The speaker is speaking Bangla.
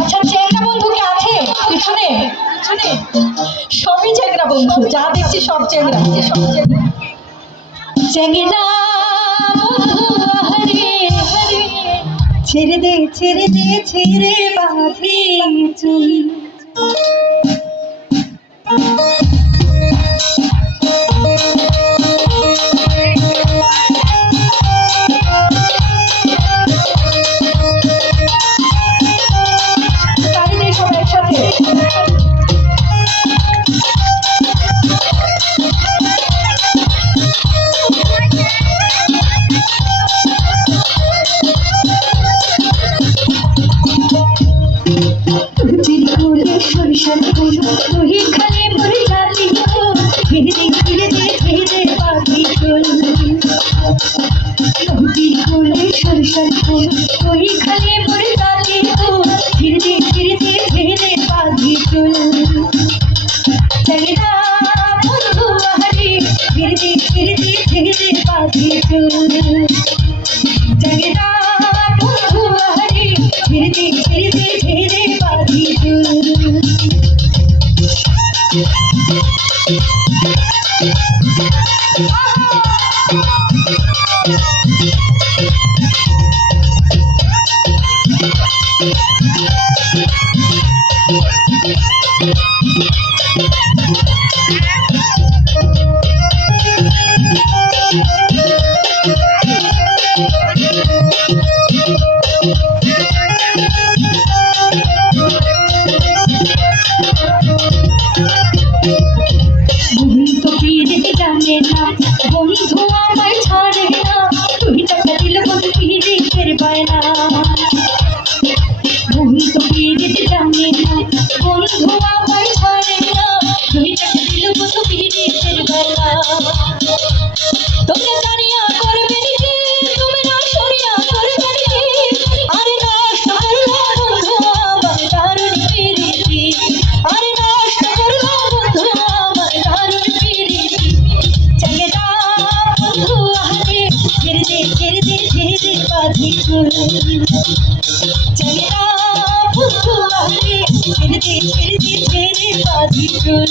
আচ্ছা, চ্যাংড়া বন্ধু কি আছে পিছনে? পিছনে সবই চ্যাংড়া বন্ধু, যা দেখছি সব চ্যাংড়া, সব চ্যাংড়া। চ্যাংড়া বন্ধু হরে হরে, ছেড়ে দে ছেড়ে দে ছেড়ে বাঁধি চুল। সরিষার ফুল তুই খালি মরে যাবি, ধীরে ধীরে ধীরে পাখি চল। নদীর কোলে সরিষার ফুল তুই খালি মরে যাবি, ধীরে ধীরে ধীরে পাখি চল। চ্যাংড়া বন্ধু আহারে, ধীরে ধীরে ধীরে পাখি চল। চ্যাংড়া বন্ধু আহারে, ধীরে ধীরে ধীরে পাখি চল। জানে না বন্ধু আমায় ছাড়ে না, তুই টাকা দিলে বন্ধু পিরিতের বায়না। বন্ধু পিরিত জানে না বন্ধু আমায় ছাড়ে না, তুই টাকা দিলে বন্ধু পিরিতের বায়না। তোমরা জানিয়া করবে নিজে, তোমরা শুনিয়া করবে নিজে, আরে নষ্ট করলো বন্ধু আমার দারুণ পিরিতি, আরে নষ্ট করলো বন্ধু আমার দারুণ পিরিতি। চ্যাংড়া বন্ধু আহারে, ছেড়ে দে ছেড়ে দে ছেড়ে বাঁধি চুল। চ্যাংড়া বন্ধু আহারে, ছেড়ে দে ছেড়ে দে ছেড়ে বাঁধি চুল।